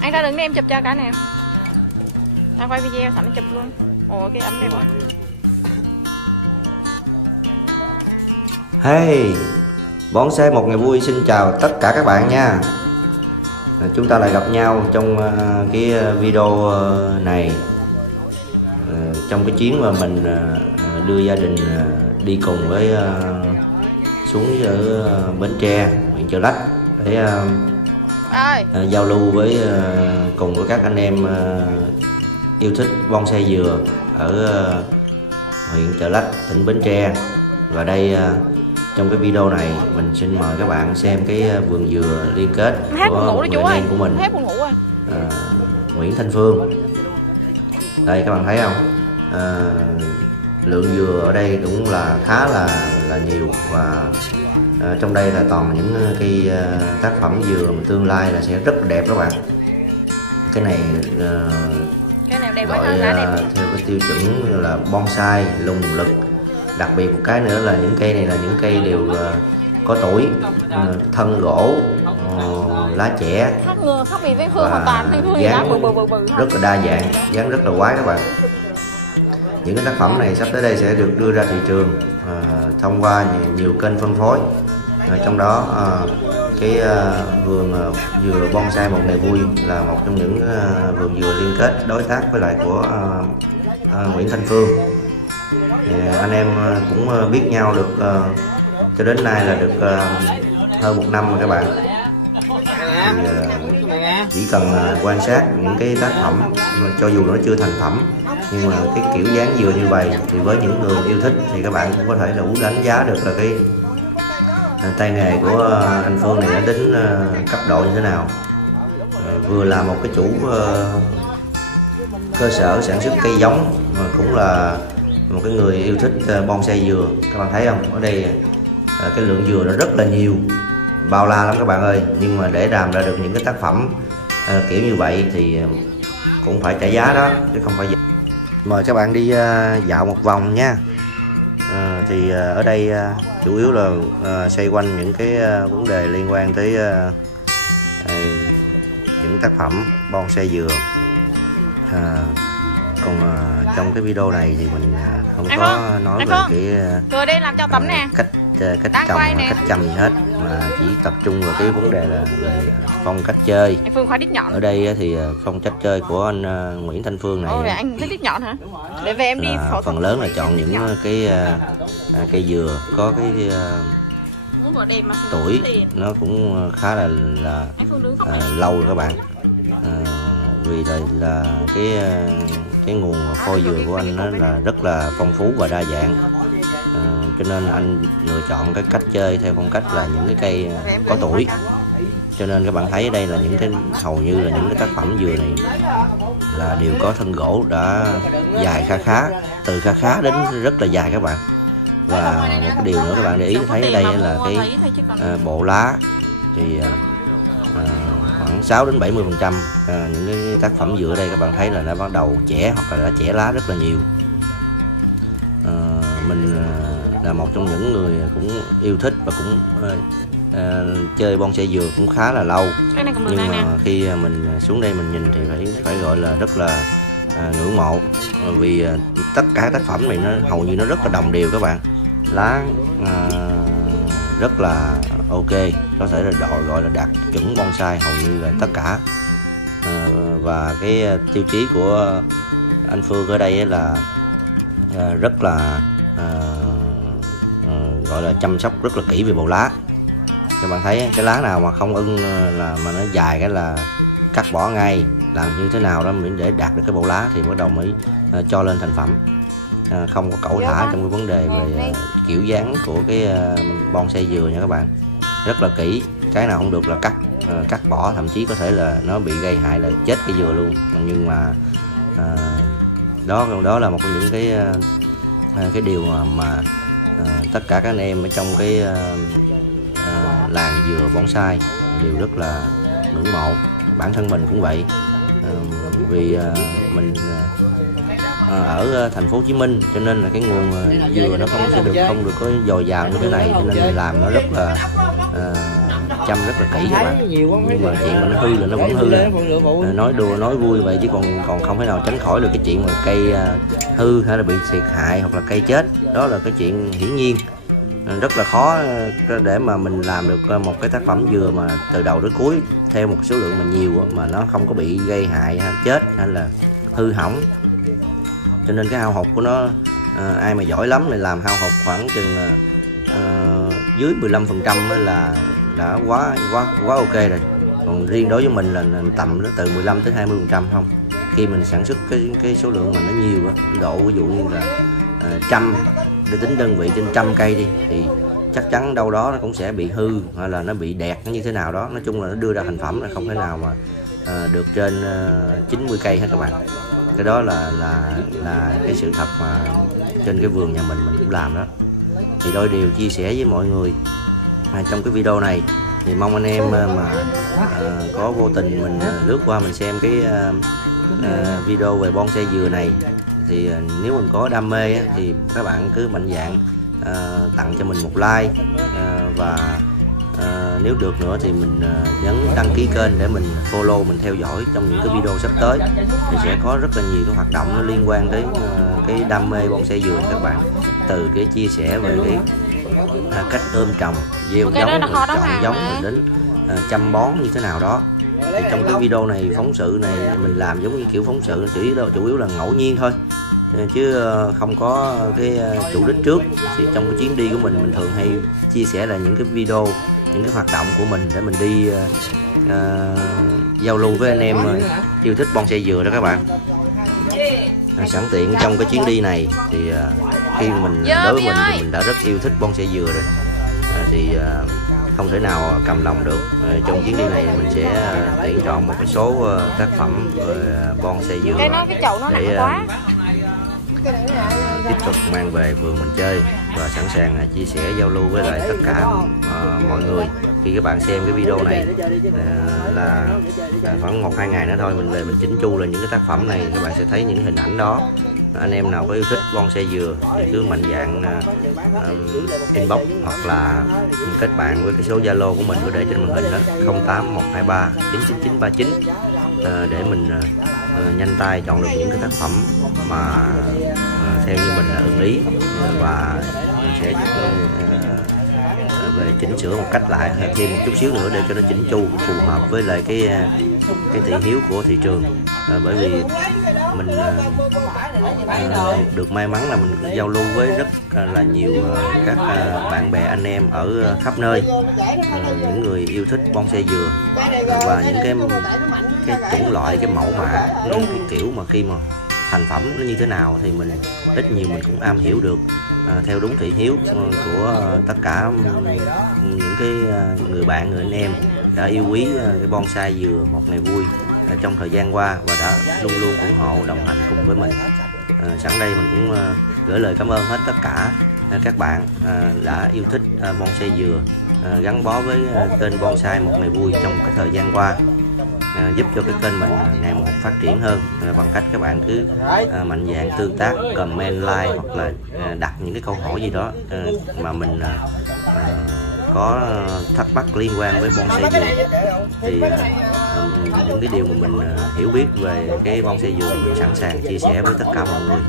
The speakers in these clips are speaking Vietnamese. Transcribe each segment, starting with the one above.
Anh ra đứng đi em chụp cho cái nào. Đang quay video sẵn chụp luôn. Ồ cái ấm đẹp quá. Hey, bonsai một ngày vui xin chào tất cả các bạn nha. Chúng ta lại gặp nhau trong cái video này, trong cái chuyến mà mình đưa gia đình đi cùng với xuống ở Bến Tre, huyện Chợ Lách để giao lưu với cùng với các anh em yêu thích bonsai dừa ở huyện Chợ Lách, tỉnh Bến Tre. Và đây trong cái video này mình xin mời các bạn xem cái vườn dừa liên kết của người anh em của mình, Nguyễn Thanh Phương. Đây các bạn thấy không, lượng dừa ở đây cũng là khá là nhiều, và trong đây là toàn những cái tác phẩm dừa mà tương lai là sẽ rất là đẹp các bạn. Cái này gọi theo cái tiêu chuẩn là bonsai lùng lực. Đặc biệt một cái nữa là những cây này là những cây đều có tuổi, thân gỗ, lá trẻ, và dáng rất là đa dạng, dáng rất là quái các bạn. Những cái tác phẩm này sắp tới đây sẽ được đưa ra thị trường thông qua nhiều kênh phân phối. Trong đó cái vườn dừa bonsai một ngày vui là một trong những vườn dừa liên kết đối tác với lại của Nguyễn Thanh Phương. Thì anh em cũng biết nhau được cho đến nay là được hơn 1 năm rồi các bạn. Thì chỉ cần quan sát những cái tác phẩm cho dù nó chưa thành phẩm, nhưng mà cái kiểu dáng dừa như vậy thì với những người yêu thích thì các bạn cũng có thể đủ đánh giá được là cái tay nghề của anh Phương này đã đến cấp độ như thế nào. Vừa là một cái chủ cơ sở sản xuất cây giống mà cũng là một cái người yêu thích bonsai dừa. Các bạn thấy không, ở đây cái lượng dừa nó rất là nhiều, bao la lắm các bạn ơi. Nhưng mà để làm ra được những cái tác phẩm kiểu như vậy thì cũng phải trả giá đó, chứ không phải. Mời các bạn đi dạo một vòng nha. Thì ở đây chủ yếu là xoay quanh những cái vấn đề liên quan tới những tác phẩm bonsai dừa. Còn trong cái video này thì mình không có nói về cái làm cho tấm nè, cách trồng, cách chăm gì hết, mà chỉ tập trung vào cái vấn đề là về phong cách chơi. Ở đây thì phong cách chơi của anh Nguyễn Thanh Phương này, anh thích đít nhọn hả? Để về em đi phần lớn là chọn những cái cây dừa có cái tuổi nó cũng khá là lâu rồi các bạn. Vì là cái nguồn phôi dừa của anh nó là rất là phong phú và đa dạng, cho nên anh lựa chọn cái cách chơi theo phong cách là những cái cây có tuổi. Cho nên các bạn thấy ở đây là những cái hầu như là những cái tác phẩm dừa này là đều có thân gỗ đã dài khá, từ khá đến rất là dài các bạn. Và một cái điều nữa các bạn để ý thấy ở đây là cái bộ lá thì khoảng 6 đến 70%. Những cái tác phẩm dừa ở đây các bạn thấy là đã bắt đầu trẻ hoặc là đã trẻ lá rất là nhiều. Mình là một trong những người cũng yêu thích và cũng chơi bonsai dừa cũng khá là lâu, nhưng mà khi mình xuống đây mình nhìn thì phải gọi là rất là ngưỡng mộ, vì tất cả tác phẩm này nó hầu như nó rất là đồng đều các bạn. Lá rất là ok, có thể là gọi là đạt chuẩn bonsai hầu như là tất cả. Và cái tiêu chí của anh Phương ở đây là rất là gọi là chăm sóc rất là kỹ về bộ lá. Các bạn thấy cái lá nào mà không ưng là mà nó dài cái là cắt bỏ ngay, làm như thế nào đó để đạt được cái bộ lá thì bắt đầu mới cho lên thành phẩm. Không có cẩu thả trong cái vấn đề về kiểu dáng của cái bonsai dừa nha các bạn. Rất là kỹ, cái nào không được là cắt bỏ, thậm chí có thể là nó bị gây hại là chết cái dừa luôn. Nhưng mà đó là một trong những cái điều mà tất cả các anh em ở trong cái làng dừa bonsai đều rất là ngưỡng mộ. Bản thân mình cũng vậy, vì mình ở thành phố Hồ Chí Minh cho nên là cái nguồn dừa nó không được có dồi dào như thế này, cho nên mình làm nó rất là chăm rất là kỹ các bạn, nhưng mà chuyện mà nó hư là nó vẫn hư. Nói đùa nói vui vậy chứ còn không thể nào tránh khỏi được cái chuyện mà cây hư hay là bị thiệt hại hoặc là cây chết. Đó là cái chuyện hiển nhiên, rất là khó để mà mình làm được một cái tác phẩm dừa mà từ đầu đến cuối theo một số lượng mà nhiều mà nó không có bị gây hại hay chết hay là hư hỏng. Cho nên cái hao hụt của nó ai mà giỏi lắm thì làm hao hụt khoảng chừng dưới 15% là đã quá ok rồi. Còn riêng đối với mình là tầm nó từ 15 tới 20% không. Khi mình sản xuất cái số lượng mà nó nhiều á, độ ví dụ như là trăm, để tính đơn vị trên 100 cây đi, thì chắc chắn đâu đó nó cũng sẽ bị hư hay là nó bị đẹp, nó như thế nào đó. Nói chung là nó đưa ra thành phẩm là không thể nào mà được trên 90 cây hết các bạn. Cái đó là cái sự thật mà trên cái vườn nhà mình cũng làm đó. Thì đôi điều chia sẻ với mọi người trong cái video này, thì mong anh em mà có vô tình mình lướt qua mình xem cái video về bonsai dừa này, thì nếu mình có đam mê thì các bạn cứ mạnh dạn tặng cho mình một like, và nếu được nữa thì mình nhấn đăng ký kênh để mình follow, mình theo dõi trong những cái video sắp tới. Thì sẽ có rất là nhiều cái hoạt động nó liên quan đến cái đam mê bonsai dừa các bạn, từ cái chia sẻ về cái cách ươm trồng, gieo giống, rồi chọn giống, rồi đến chăm bón như thế nào đó. Thì trong cái video này, phóng sự này mình làm giống như kiểu phóng sự chủ yếu là ngẫu nhiên thôi, chứ không có cái chủ đích trước. Thì trong cái chuyến đi của mình thường hay chia sẻ là những cái video, những cái hoạt động của mình để mình đi giao lưu với anh em yêu thích bonsai dừa đó các bạn. Sẵn tiện trong cái chuyến đi này thì khi mình đối với mình thì mình đã rất yêu thích bonsai dừa rồi, thì không thể nào cầm lòng được. Trong chuyến đi này mình sẽ tuyển chọn một cái số tác phẩm bonsai dừa để tiếp tục mang về vườn mình chơi, và sẵn sàng chia sẻ giao lưu với lại tất cả mọi người. Khi các bạn xem cái video này là khoảng 1-2 ngày nữa thôi, mình về mình chỉnh chu là những cái tác phẩm này, các bạn sẽ thấy những hình ảnh đó. Anh em nào có yêu thích bonsai dừa thì cứ mạnh dạn inbox hoặc là kết bạn với cái số Zalo của mình có để trên màn hình đó, 08123 99939, để mình nhanh tay chọn được những cái tác phẩm mà theo như mình là ưng ý, và mình sẽ về chỉnh sửa một cách lại thêm một chút xíu nữa để cho nó chỉnh chu phù hợp với lại cái thị hiếu của thị trường. Bởi vì mình được may mắn là mình giao lưu với rất là nhiều các bạn bè anh em ở khắp nơi, những người yêu thích bonsai dừa, và những cái chủng loại, cái mẫu mã, cái kiểu mà khi mà thành phẩm nó như thế nào thì mình ít nhiều mình cũng am hiểu được, theo đúng thị hiếu của tất cả những cái người bạn, người anh em đã yêu quý cái bonsai dừa Một Ngày Vui trong thời gian qua, và đã luôn luôn ủng hộ đồng hành cùng với mình. Sẵn đây mình cũng gửi lời cảm ơn hết tất cả các bạn đã yêu thích bonsai dừa, gắn bó với kênh bonsai Một Ngày Vui trong cái thời gian qua, giúp cho cái kênh mình ngày một phát triển hơn, bằng cách các bạn cứ mạnh dạn tương tác, comment, like, hoặc là đặt những cái câu hỏi gì đó mà mình có thắc mắc liên quan với bonsai dừa. Thì những cái điều mà mình hiểu biết về cái bonsai dừa mình sẵn sàng chia sẻ với tất cả mọi người,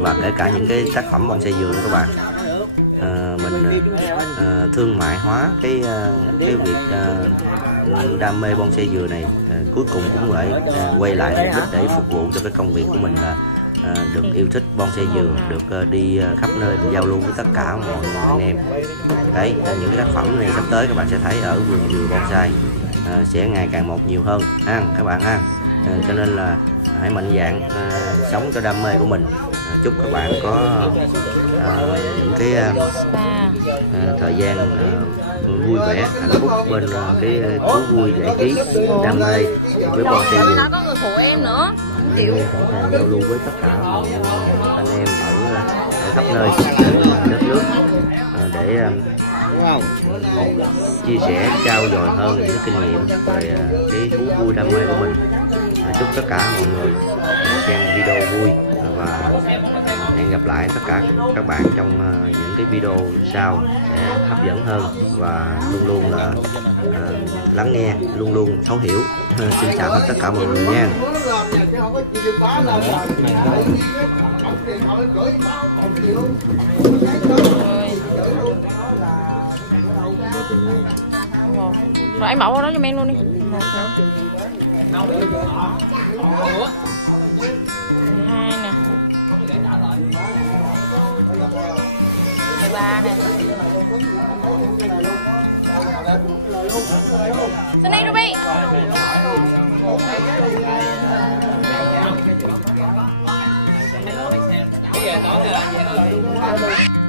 và kể cả những cái tác phẩm bonsai dừa của các bạn. Mình thương mại hóa cái việc đam mê bonsai dừa này, cuối cùng cũng phải quay lại mục đích để phục vụ cho cái công việc của mình là được yêu thích bonsai dừa, được đi khắp nơi để giao lưu với tất cả mọi người anh em. Đấy, những cái tác phẩm này sắp tới các bạn sẽ thấy ở vườn dừa bonsai sẽ ngày càng một nhiều hơn các bạn ha. Cho nên là hãy mạnh dạn sống cho đam mê của mình. Chúc các bạn có những cái thời gian vui vẻ, hạnh phúc bên cái thú vui giải trí, đam mê với bonsai dừa. Có người phụ em nữa. Luôn sẵn sàng giao lưu với tất cả mọi anh em ở khắp nơi đất nước để chia sẻ, trao dồi hơn những cái kinh nghiệm về cái thú vui đam mê của mình. Chúc tất cả mọi người xem video vui và hẹn gặp lại tất cả các bạn trong những cái video sau sẽ hấp dẫn hơn và luôn luôn là lắng nghe, luôn luôn thấu hiểu. Xin chào tất cả mọi người nha. Rồi anh bỏ vào đó cho em luôn đi. 12 nè, 13 nè. Xin đi Ruby. Bây giờ tối là